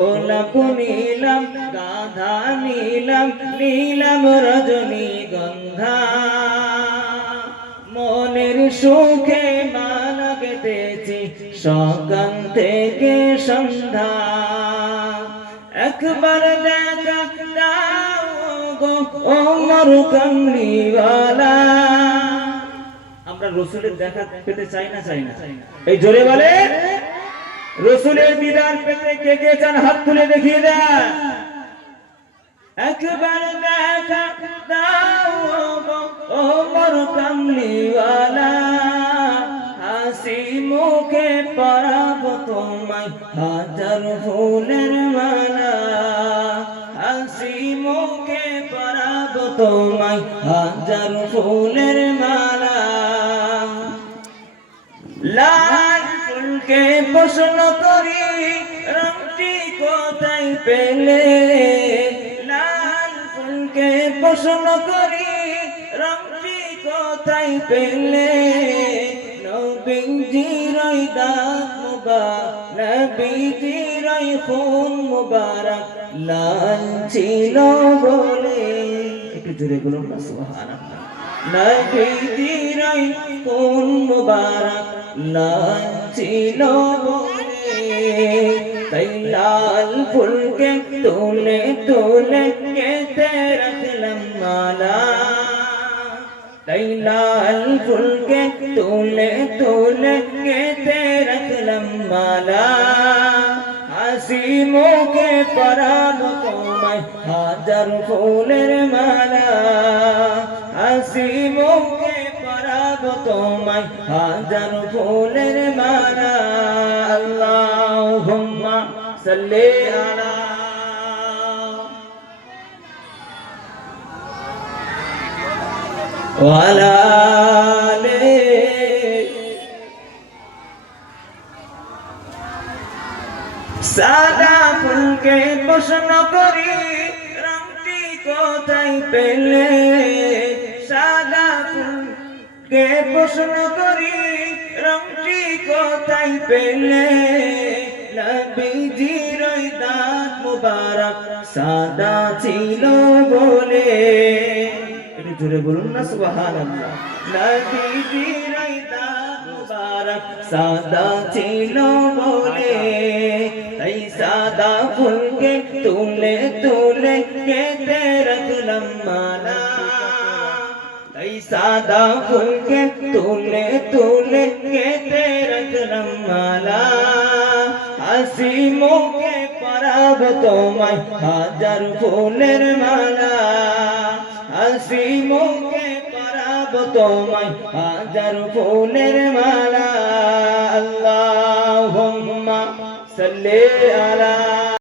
গোলাপ নীলাম গাঁধা নীলাম নীলাম রজনীগন্ধা মনের সুখে মালা গেঁথেছি সকাল থেকে সন্ধ্যা একবার দেখা দাও গো ওমর কামলিওয়ালা। আমরা রসুলের দেখা পেতে চাই না এই জোরে বলে রসুলের দিদার পেতে কে কে চান হাত তুলে দেখিয়ে দেন। একবার দেখা দাও গো ওমর কামলিওয়ালা হাসি মুখে পরাবো তোমায় হাজার ফুলের মালা হাসি মুখে পরাবো তোমায় হাজার ফুলের মালা। লাল ফুলকে প্রশ্ন করি রংটি কোথায় পেলে লাল ফুলকে প্রশ্ন করি রংটি কোথায় পেলে নবীজির দাঁত মুবারক নবীজির খুন মুবারক লাল ছিল বলে একটু জোরে বলুন না সুবহানাল্লাহ। নবীজির খুন মুবারক লাল ছিল বলে তাই লাল ফুলকে তুলে তুলে গেঁথে রাখলাম মালা তাই লাল ফুলকে তুলে তুলে গেঁথে রাখলাম মালা হাসি মুখে পরাবো তোমায় হাজার ফুলের মালা হাসি মুখে পরাবো তোমায় হাজার ফুলের মালা। আল্লাহুম্মা সাল্লি আলা ওয়ালা আলি সাদা ফুলকে প্রশ্ন করি রংটি কোথায় পেলে সাদা ফুলকে প্রশ্ন করি রংটি কোথায় পেলে নবীজির দাঁত মুবারক সাদা ছিল বলে একটু জোরে বলুন না সুবহানাল্লাহ। নবীজির দাঁত মুবারক সাদা ছিল বলে তাই সাদা ফুলকে তুলে তুলে গেঁথে রাখলাম মালা তাই সাদা ফুলকে তুলে তুলে গেঁথে রাখলাম মালা হাসি মুখে পরাবো তোমায় হাজার ফুলের মালা হাসি মুখে পরাবো তোমায় হাজার ফুলের মালা। আল্লাহুম্মা সাল্লি আলা